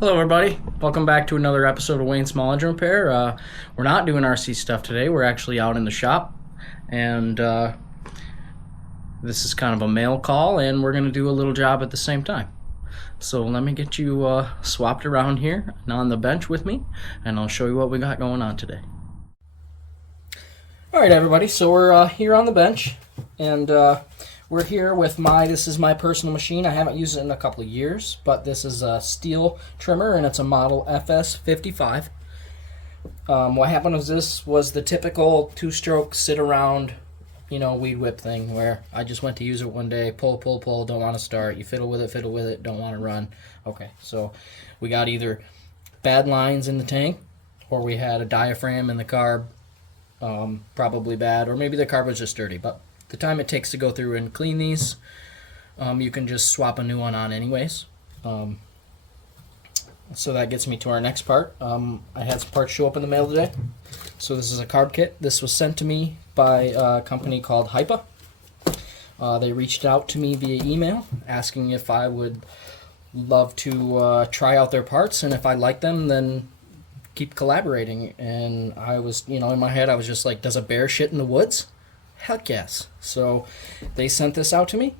Hello everybody, welcome back to another episode of Wayne Small Engine Repair. We're not doing RC stuff today, we're actually out in the shop, and this is kind of a mail call, and we're going to do a little job at the same time. So let me get you swapped around here and on the bench with me, and I'll show you what we got going on today. Alright everybody, so we're here on the bench, and we're here with this is my personal machine. I haven't used it in a couple of years, but this is a STIHL trimmer, and it's a model FS55. What happened was this was the typical two-stroke sit-around, weed whip thing, where I just went to use it one day, pull, don't want to start. You fiddle with it, don't want to run. Okay, so we got either bad lines in the tank, or we had a diaphragm in the carb, probably bad, or maybe the carb was just dirty, but the time it takes to go through and clean these, you can just swap a new one on anyways. So that gets me to our next part. I had some parts show up in the mail today. So this is a carb kit. This was sent to me by a company called Hipa. They reached out to me via email asking if I would love to try out their parts, and if I like them, then keep collaborating. And I was, in my head, I was just like, does a bear shit in the woods? Heck yes. So they sent this out to me.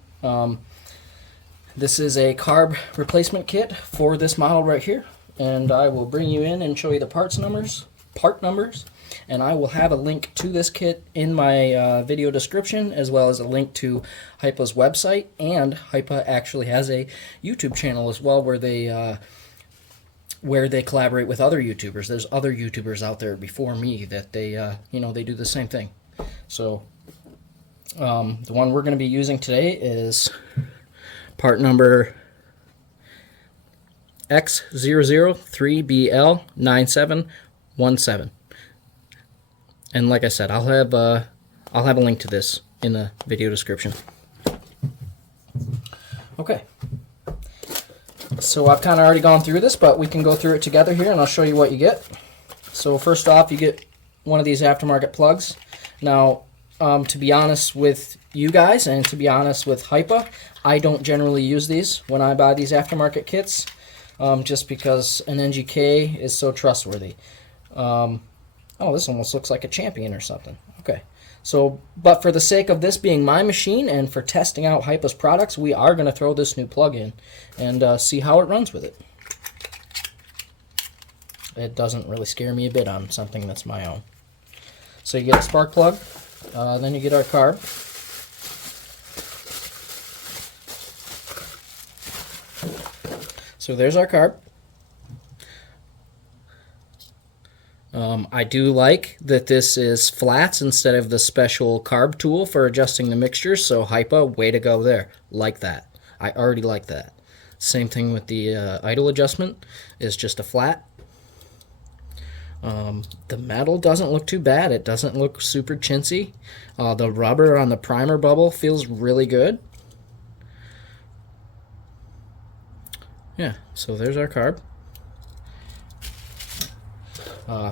This is a carb replacement kit for this model right here, and I will bring you in and show you the part numbers, and I will have a link to this kit in my video description, as well as a link to Hipa's website. And Hipa actually has a YouTube channel as well where they collaborate with other YouTubers. There's other YouTubers out there before me that they they do the same thing. So the one we're going to be using today is part number X003BL9717. And like I said, I'll have a link to this in the video description. Okay. So I've kind of already gone through this, but we can go through it together here, and I'll show you what you get. So first off, you get one of these aftermarket plugs. Now, to be honest with you guys, and to be honest with Hipa, I don't generally use these when I buy these aftermarket kits, just because an NGK is so trustworthy. Oh, this almost looks like a Champion or something. Okay. So, but for the sake of this being my machine and for testing out Hipa's products, we are going to throw this new plug in and see how it runs with it. It doesn't really scare me a bit on something that's my own. So you get a spark plug, then you get our carb. So there's our carb. I do like that this is flats instead of the special carb tool for adjusting the mixture, so Hipa, way to go there. Like that. I already like that. Same thing with the idle adjustment, is just a flat. The metal doesn't look too bad. It doesn't look super chintzy. The rubber on the primer bubble feels really good. Yeah, so there's our carb.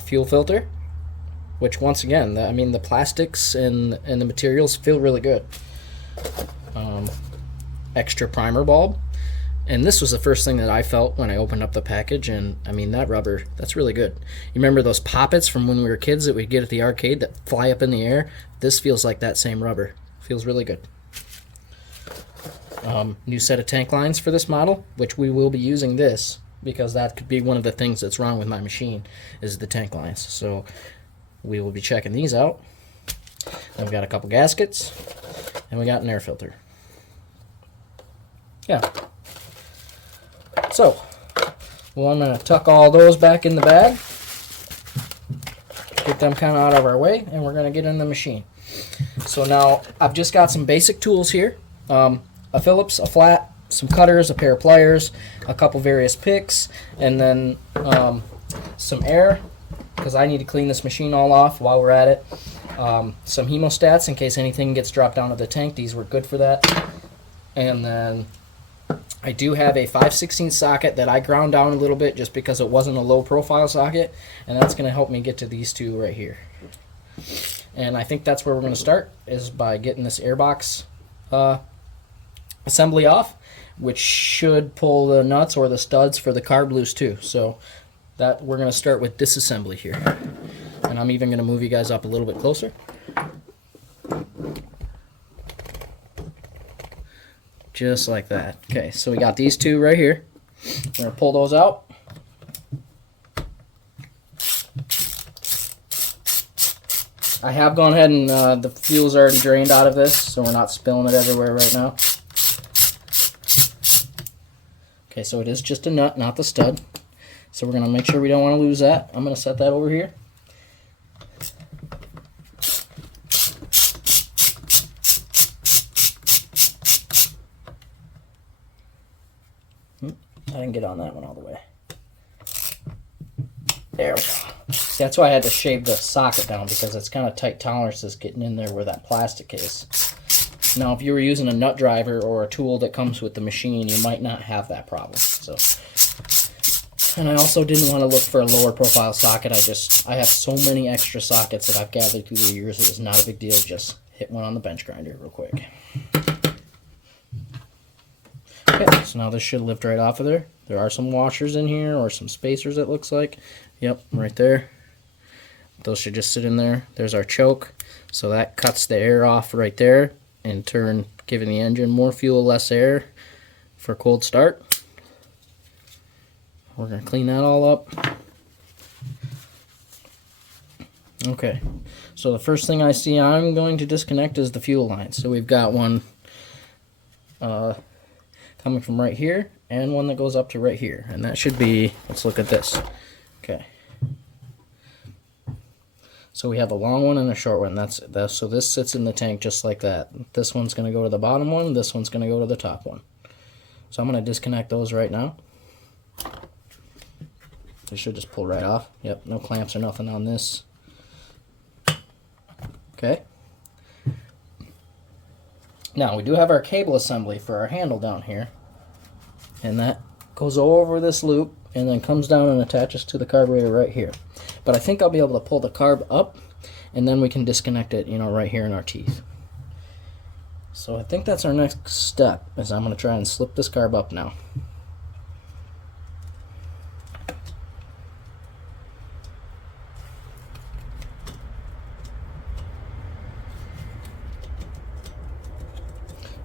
Fuel filter, which once again, the plastics and the materials feel really good. Extra primer bulb. And this was the first thing that I felt when I opened up the package, and that rubber, that's really good. You remember those poppets from when we were kids that we'd get at the arcade that fly up in the air? This feels like that same rubber. Feels really good. New set of tank lines for this model, which we will be using this, because that could be one of the things that's wrong with my machine, is the tank lines. So we will be checking these out. Then we've got a couple gaskets, and we got an air filter. Yeah. So, well, I'm going to tuck all those back in the bag. get them kind of out of our way, and we're going to get in the machine. So now I've just got some basic tools here. A Phillips, a flat, some cutters, a pair of pliers, a couple various picks, and then some air, because I need to clean this machine all off while we're at it. Some hemostats in case anything gets dropped down to the tank. These were good for that. And then I do have a 5/16 socket that I ground down a little bit just because it wasn't a low profile socket, and that's going to help me get to these two right here. And I think that's where we're going to start, is by getting this airbox assembly off, which should pull the nuts or the studs for the carb loose too. So that we're going to start with disassembly here. And I'm even going to move you guys up a little bit closer. Just like that. Okay, so we got these two right here. We're going to pull those out. I have gone ahead and the fuel's already drained out of this, so we're not spilling it everywhere right now. Okay, so it is just a nut, not the stud. So we're going to make sure we don't want to lose that. I'm going to set that over here. I didn't get on that one all the way. There we go. See, that's why I had to shave the socket down, because it's kind of tight tolerances getting in there where that plastic is. Now, if you were using a nut driver or a tool that comes with the machine, you might not have that problem. So, and I also didn't want to look for a lower profile socket. I have so many extra sockets that I've gathered through the years. It was not a big deal. Just hit one on the bench grinder real quick. Okay, so now this should lift right off of there. There are some washers in here, or some spacers it looks like. Yep, right there. Those should just sit in there. There's our choke. So that cuts the air off right there, in turn giving the engine more fuel, less air for cold start. We're going to clean that all up. Okay, so the first thing I see I'm going to disconnect is the fuel line. So we've got one coming from right here, and one that goes up to right here, and that should be, let's look at this. Okay, so we have a long one and a short one. So this sits in the tank just like that. This one's going to go to the bottom one, this one's going to go to the top one. So I'm going to disconnect those right now. They should just pull right off. Yep, no clamps or nothing on this. Okay, now we do have our cable assembly for our handle down here, and that goes over this loop and then comes down and attaches to the carburetor right here. But I think I'll be able to pull the carb up, and then we can disconnect it, you know, right here in our teeth. So I think that's our next step, is I'm going to try and slip this carb up now.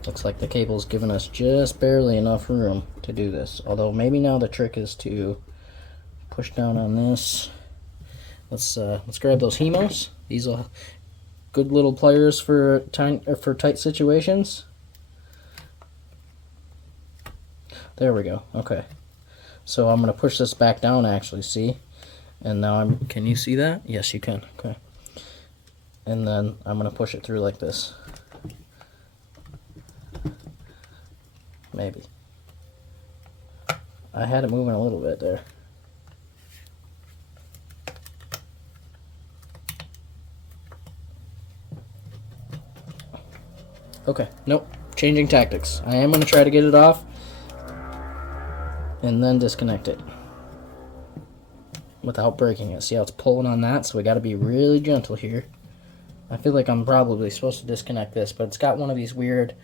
Looks like the cable's giving us just barely enough room to do this. Although maybe now the trick is to push down on this. Let's grab those hemos. These are good little pliers for tight situations. There we go. Okay. So I'm going to push this back down, actually, see? And now can you see that? Yes, you can. Okay. And then I'm going to push it through like this. Maybe. I had it moving a little bit there. Okay, nope. Changing tactics. I am going to try to get it off and then disconnect it without breaking it. See how it's pulling on that? So we got to be really gentle here. I feel like I'm probably supposed to disconnect this, but it's got one of these weird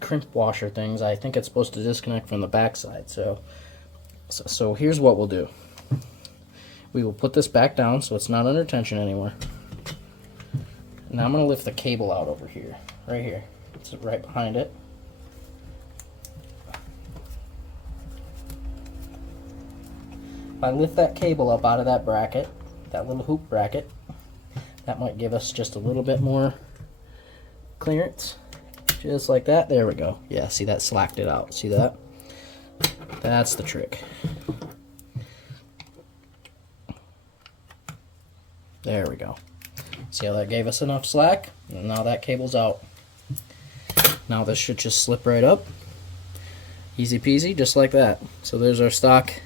crimp washer things. I think it's supposed to disconnect from the backside. So here's what we'll do. We will put this back down so it's not under tension anymore. Now I'm going to lift the cable out over here, right here. It's right behind it. If I lift that cable up out of that bracket, that little hoop bracket, that might give us just a little bit more clearance. Just like that. There we go. Yeah, see, that slacked it out. See that? That's the trick. There we go. See how that gave us enough slack? And now that cable's out. Now this should just slip right up. Easy peasy, just like that. So there's our stock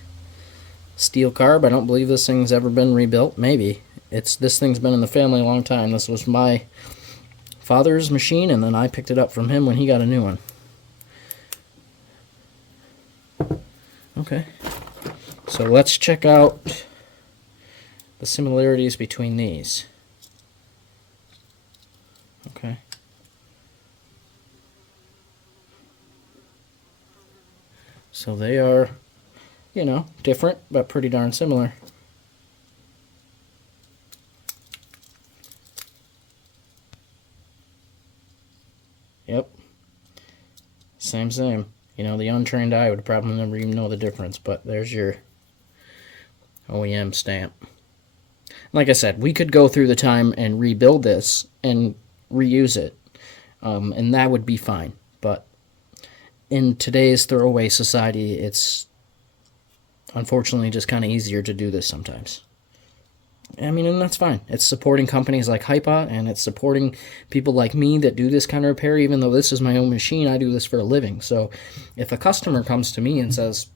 STIHL carb. I don't believe this thing's ever been rebuilt. Maybe. This thing's been in the family a long time. This was my father's machine, and then I picked it up from him when he got a new one. Okay. So let's check out the similarities between these. Okay. So they are, you know, different, but pretty darn similar. Yep. Same. You know, the untrained eye would probably never even know the difference, but there's your OEM stamp. Like I said, we could go through the time and rebuild this and reuse it, and that would be fine. But in today's throwaway society, it's unfortunately just kind of easier to do this sometimes. I mean, and that's fine. It's supporting companies like Hipa, and it's supporting people like me that do this kind of repair. Even though this is my own machine, I do this for a living. So if a customer comes to me and says,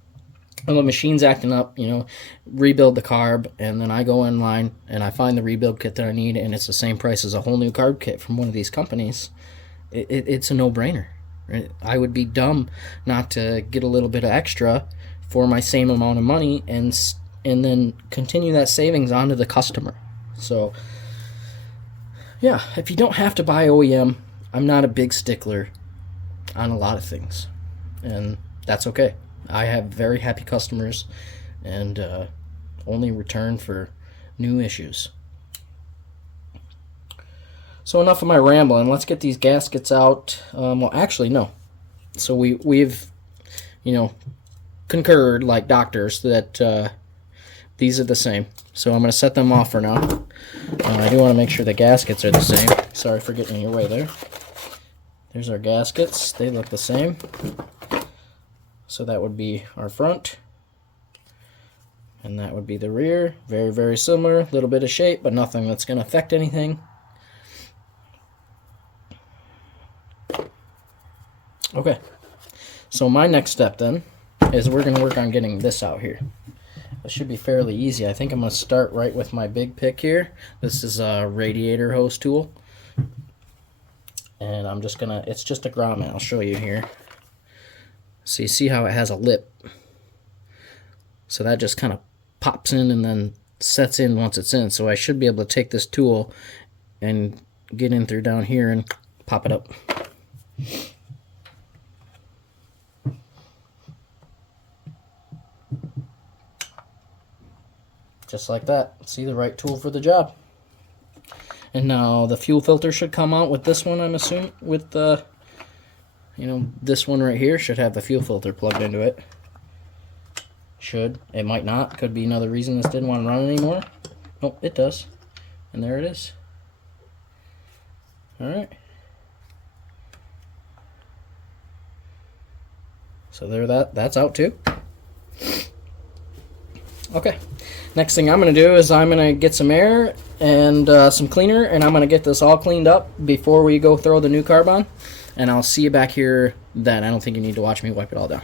well, the machine's acting up, you know, rebuild the carb, and then I go online and I find the rebuild kit that I need, and it's the same price as a whole new carb kit from one of these companies, it's a no-brainer. Right? I would be dumb not to get a little bit of extra for my same amount of money and then continue that savings onto the customer. So, yeah, if you don't have to buy OEM, I'm not a big stickler on a lot of things, and that's okay. I have very happy customers, and only return for new issues. So enough of my rambling. Let's get these gaskets out. Well, actually, no. So we've, you know, concurred like doctors that these are the same. So I'm going to set them off for now. I do want to make sure the gaskets are the same. Sorry for getting in your way there. There's our gaskets. They look the same. So that would be our front, and that would be the rear. Very, very similar. A little bit of shape, but nothing that's going to affect anything. Okay, so my next step then is we're going to work on getting this out here. This should be fairly easy. I think I'm going to start right with my big pick here. This is a radiator hose tool, and I'm just going to, it's just a grommet. I'll show you here. So you see how it has a lip. So that just kind of pops in and then sets in once it's in. So I should be able to take this tool and get in through down here and pop it up. Just like that. See, the right tool for the job. And now the fuel filter should come out with this one, I'm assuming, with the, you know, this one right here should have the fuel filter plugged into it. Should. It might not. Could be another reason this didn't want to run anymore. Oh, it does. And there it is. Alright. So there, that's out too. Okay. Next thing I'm going to do is I'm going to get some air and some cleaner, and I'm going to get this all cleaned up before we go throw the new carb on. And I'll see you back here then. I don't think you need to watch me wipe it all down.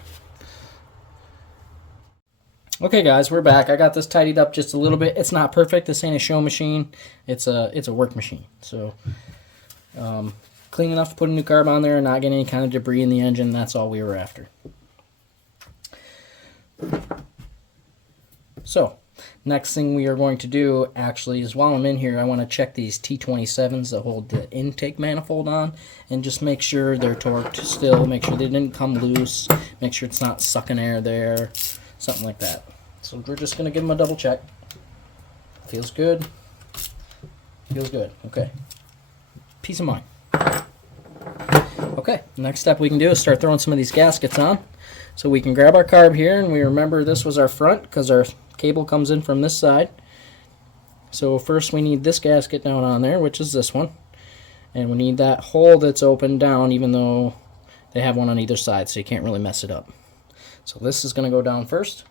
Okay guys, we're back. I got this tidied up just a little bit. It's not perfect. This ain't a show machine. It's a work machine. So clean enough to put a new carb on there and not get any kind of debris in the engine. That's all we were after. So next thing we are going to do actually is, while I'm in here, I want to check these T27s that hold the intake manifold on and just make sure they're torqued still, make sure they didn't come loose, make sure it's not sucking air there, something like that. So we're just going to give them a double check. Feels good. Feels good. Okay. Peace of mind. Okay, next step we can do is start throwing some of these gaskets on. So we can grab our carb here, and we remember this was our front because our cable comes in from this side. So first we need this gasket down on there, which is this one. And we need that hole that's open down, even though they have one on either side, so you can't really mess it up. So this is going to go down first.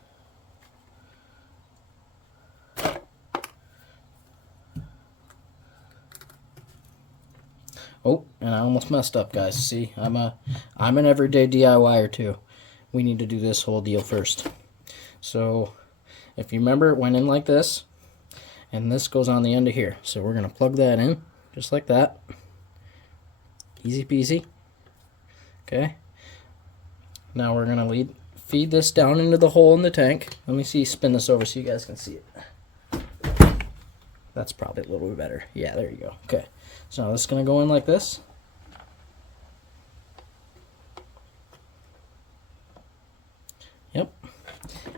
Oh, and I almost messed up, guys. See, I'm an everyday DIYer too. We need to do this whole deal first. So, if you remember, it went in like this, and this goes on the end of here. So we're gonna plug that in, just like that. Easy peasy. Okay. Now we're gonna feed this down into the hole in the tank. Let me spin this over so you guys can see it. That's probably a little bit better. Yeah, there you go. Okay. So now this is going to go in like this. Yep.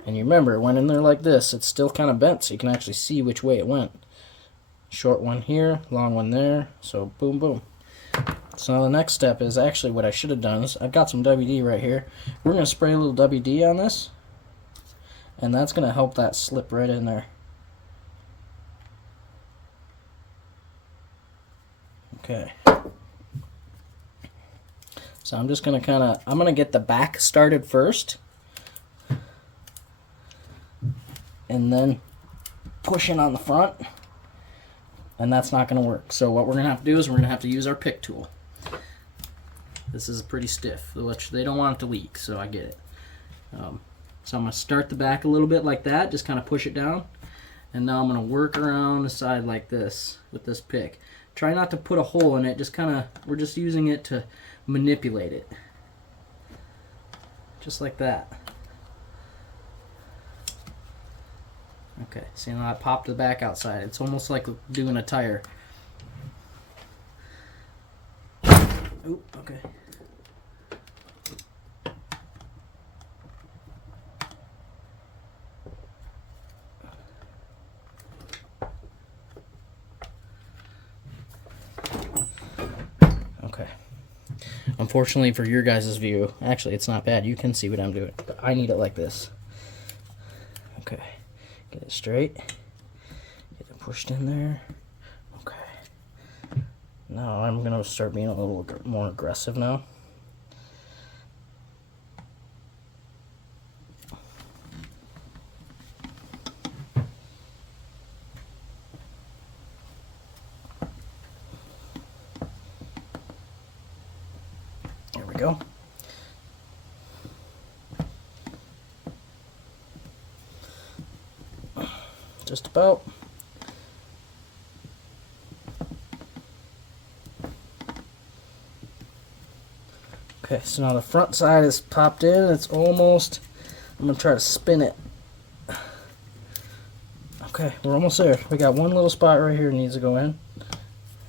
And you remember, it went in there like this. It's still kind of bent, so you can actually see which way it went. Short one here, long one there. So boom, boom. So now the next step is actually what I should have done is I've got some WD right here. We're going to spray a little WD on this. And that's going to help that slip right in there. Okay. So I'm just going to I'm going to get the back started first. And then push in on the front. And that's not going to work. So what we're going to have to do is we're going to have to use our pick tool. This is pretty stiff, which they don't want it to leak, so I get it. So I'm going to start the back a little bit like that, just kind of push it down. And now I'm going to work around the side like this with this pick. Try not to put a hole in it, just we're just using it to manipulate it. Just like that. Okay, see now I popped the back outside. It's almost like doing a tire. Oop, okay. Okay. Unfortunately for your guys' view, actually it's not bad. You can see what I'm doing. But I need it like this. Okay. Get it straight. Get it pushed in there. Okay. Now I'm going to start being a little more aggressive now. There we go. Just about. Okay, so now the front side is popped in. It's almost, I'm going to try to spin it. Okay, we're almost there. We got one little spot right here that needs to go in.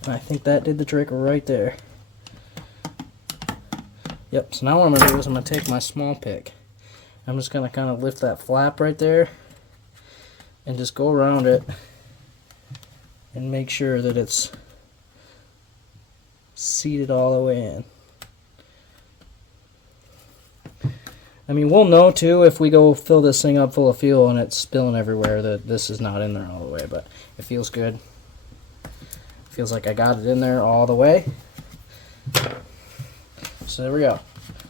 And I think that did the trick right there. Yep, so now what I'm going to do is I'm going to take my small pick. I'm just going to kind of lift that flap right there and just go around it and make sure that it's seated all the way in. I mean, we'll know too if we go fill this thing up full of fuel and it's spilling everywhere that this is not in there all the way, but it feels good. Feels like I got it in there all the way. So there we go.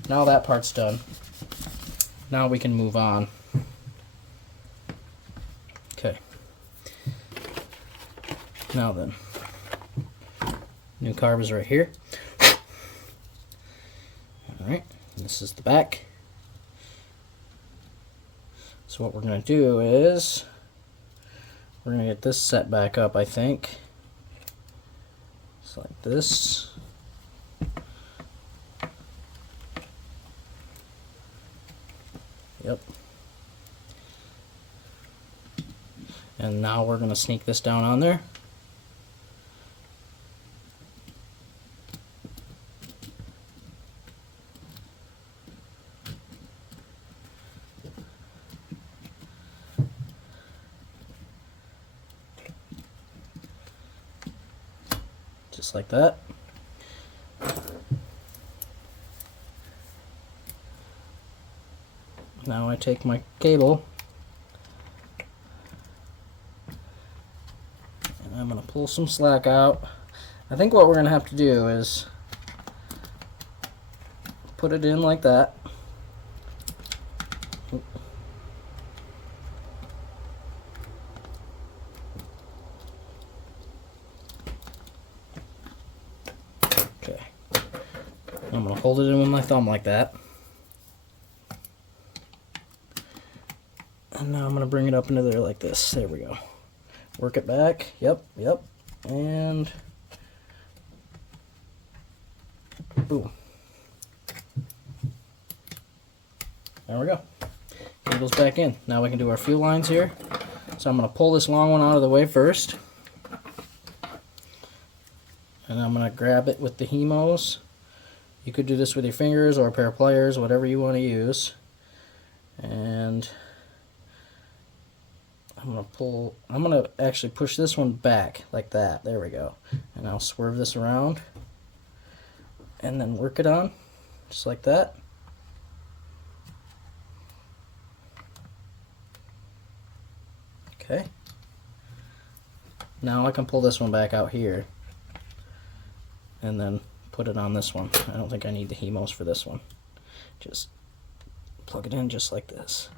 Now that part's done. Now we can move on. Okay. Now then. New carb is right here. Alright, this is the back. So what we're going to do is we're going to get this set back up, I think. Just like this. Yep. And now we're going to sneak this down on there. Just like that. Now I take my cable and I'm going to pull some slack out. I think what we're going to have to do is put it in like that. I'm going to hold it in with my thumb like that. And now I'm going to bring it up into there like this. There we go. Work it back. Yep. And boom. There we go. It goes back in. Now we can do our fuel lines here. So I'm going to pull this long one out of the way first. And I'm going to grab it with the hemos. You could do this with your fingers or a pair of pliers, whatever you want to use. And I'm going to actually push this one back like that. There we go. And I'll swerve this around. And then work it on, just like that. Okay. Now I can pull this one back out here and then put it on this one. I don't think I need the hemos for this one. Just plug it in just like this.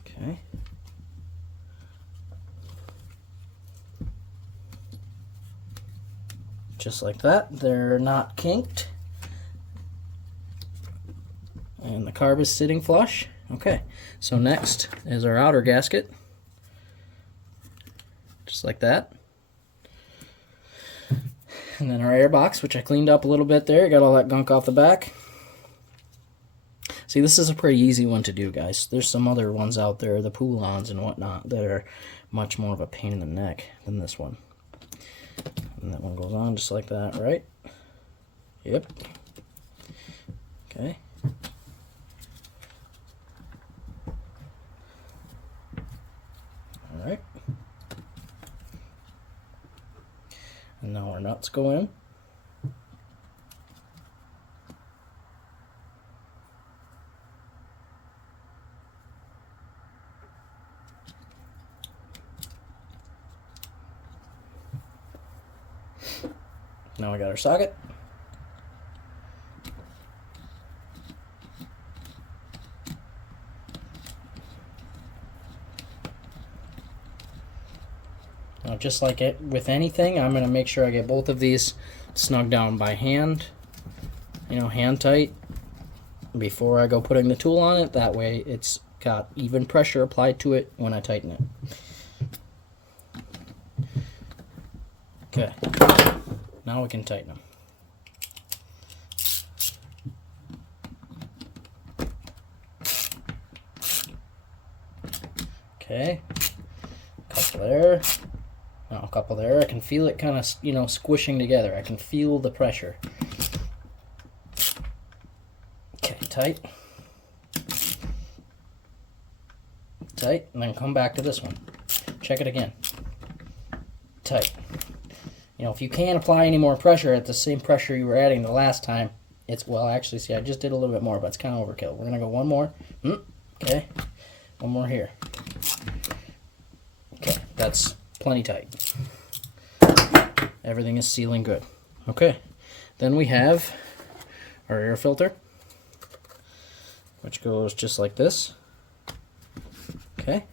Okay. Just like that. They're not kinked. And the carb is sitting flush. Okay, so next is our outer gasket. Just like that. And then our air box, which I cleaned up a little bit there. Got all that gunk off the back. See, this is a pretty easy one to do, guys. There's some other ones out there, the pull-ons and whatnot, that are much more of a pain in the neck than this one. And that one goes on just like that, right? Yep. Okay. Alright. And now our nuts go in. Now we got our socket. Now, just like it with anything, I'm going to make sure I get both of these snug down by hand, hand tight, before I go putting the tool on it. That way it's got even pressure applied to it when I tighten it. Okay, now we can tighten them. Okay, couple there. A couple there. I can feel it kind of, squishing together. I can feel the pressure. Okay, tight. Tight, and then come back to this one. Check it again. Tight. If you can't apply any more pressure at the same pressure you were adding the last time, well, actually, see, I just did a little bit more, but it's kind of overkill. We're going to go one more. Okay. One more here. Okay, that's plenty tight. Everything is sealing good. Okay, then we have our air filter, which goes just like this. Okay,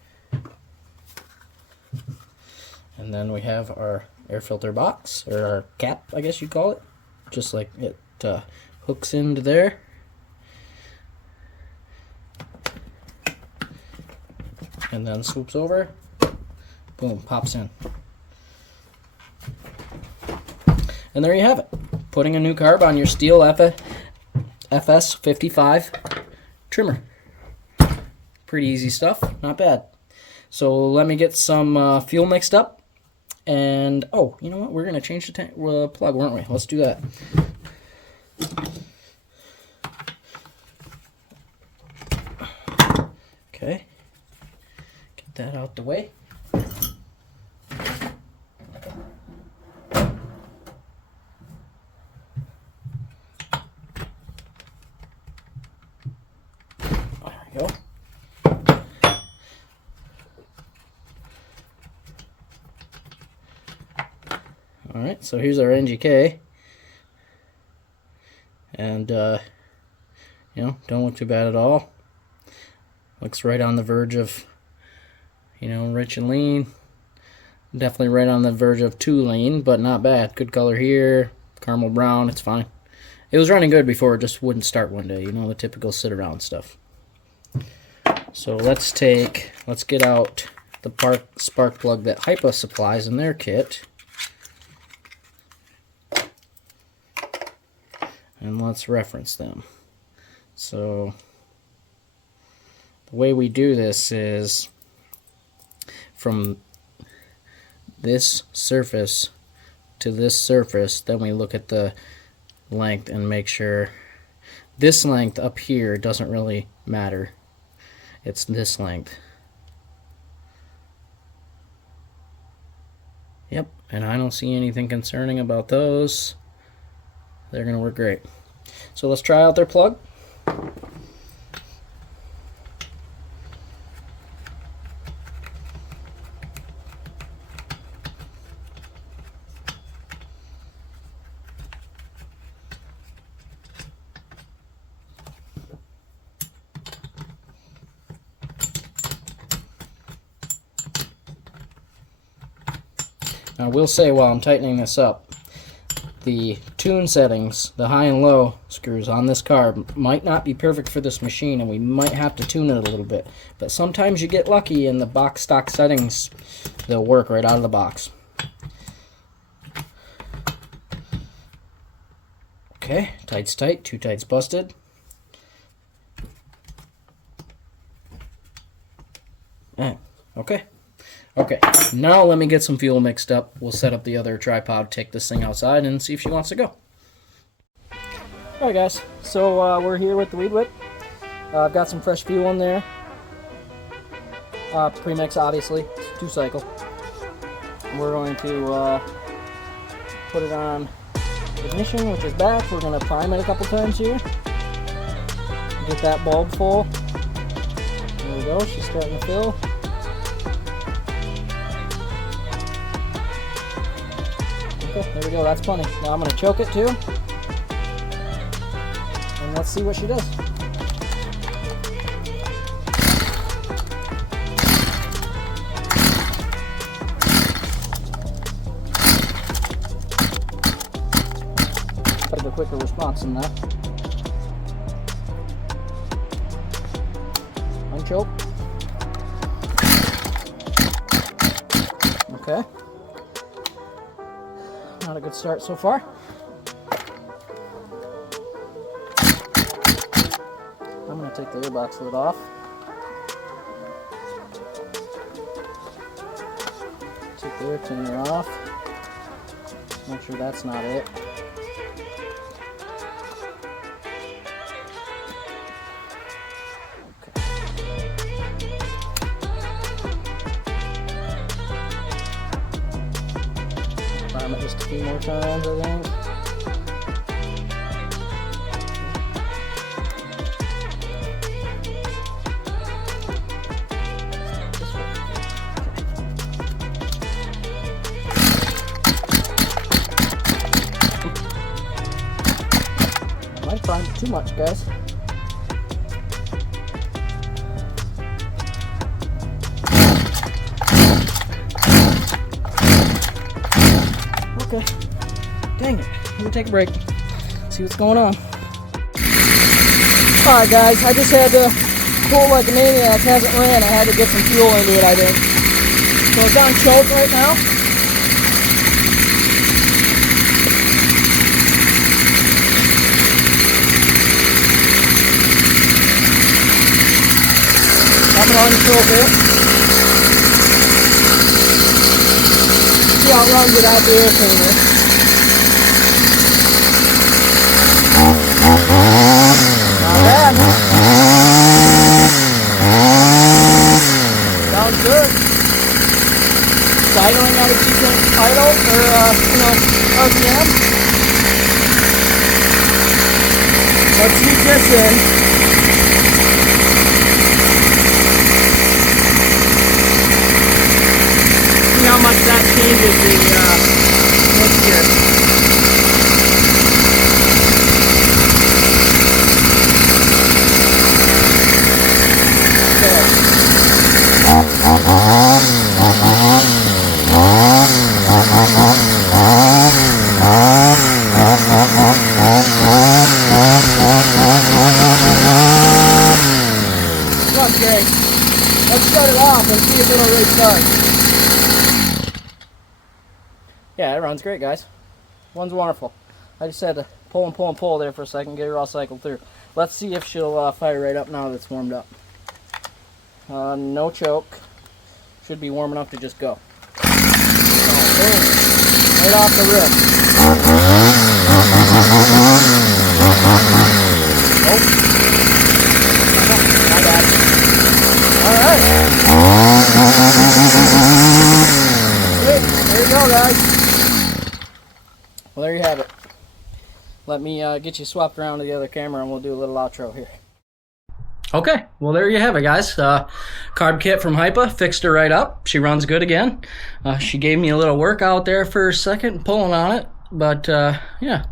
and then we have our air filter box, or our cap, I guess you'd call it, just like it hooks into there. And then swoops over. Boom, pops in. And there you have it. Putting a new carb on your STIHL FS55 trimmer. Pretty easy stuff, not bad. So let me get some fuel mixed up. And, oh, you know what? We're going to change the plug, weren't we? Let's do that. Okay. Get that out the way. Go. Alright, so here's our NGK. And, don't look too bad at all. Looks right on the verge of, rich and lean. Definitely right on the verge of too lean, but not bad. Good color here, caramel brown, it's fine. It was running good before, it just wouldn't start one day, you know, the typical sit around stuff. So let's get out the spark plug that Hipa supplies in their kit. And let's reference them. So the way we do this is from this surface to this surface, then we look at the length and make sure this length up here doesn't really matter. It's this length. Yep, and I don't see anything concerning about those. They're gonna work great. So let's try out their plug. Now I will say while I'm tightening this up, the tune settings, the high and low screws on this carb might not be perfect for this machine, and we might have to tune it a little bit. But sometimes you get lucky and the box stock settings, they'll work right out of the box. Okay, tight's tight, too tight's busted. Okay. Okay, now let me get some fuel mixed up. We'll set up the other tripod, take this thing outside, and see if she wants to go. Alright guys, so we're here with the Weed Whip. I've got some fresh fuel in there. Premix, obviously, 2-cycle. We're going to put it on ignition, which is back. We're going to prime it a couple times here. Get that bulb full. There we go, she's starting to fill. Okay, there we go, that's plenty. Now I'm going to choke it too. And let's see what she does. Got a quicker response than that. Unchoke. Okay. Not a good start so far. I'm going to take the airbox lid off. Take the air cleaner off. Make sure that's not it. Prime it just a few more times, I think. I might prime it too much, guys. Okay. Dang it. Let me take a break. See what's going on. Alright guys, I just had to pull like a maniac. It hasn't ran. I had to get some fuel into it, I think. So it's on choke right now. I'm on choke it. See how it runs without the air cleaner. Not bad. Sounds good. Idling at a decent idle or RPM. Let's heat this in. See how much that changes the mixture. Okay. runs great. Let's shut it off and see if it'll restart. Yeah, it runs great, guys. Runs wonderful. I just had to pull and pull and pull there for a second, get her all cycled through. Let's see if she'll fire right up now that it's warmed up. No choke. Should be warm enough to just go. Oh, boom. Right off the rip. Nope. My bad. Alright. Sweet. There you go, guys. Well, there you have it. Let me get you swapped around to the other camera and we'll do a little outro here. Okay, well there you have it, guys. Carb kit from Hipa, fixed her right up. She runs good again. She gave me a little workout there for a second, pulling on it, but yeah.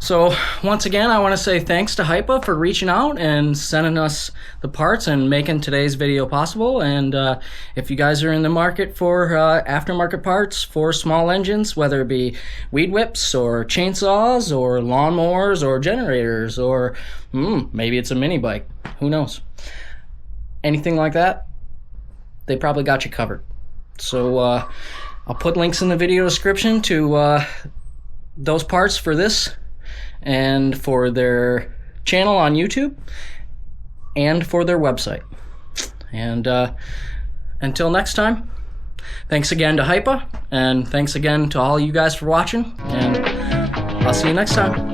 So once again, I want to say thanks to Hipa for reaching out and sending us the parts and making today's video possible. And if you guys are in the market for aftermarket parts for small engines, whether it be weed whips or chainsaws or lawnmowers or generators or maybe it's a mini bike, who knows? Anything like that, they probably got you covered. So I'll put links in the video description to those parts for this, and for their channel on YouTube, and for their website. And until next time, thanks again to Hipa, and thanks again to all you guys for watching, and I'll see you next time.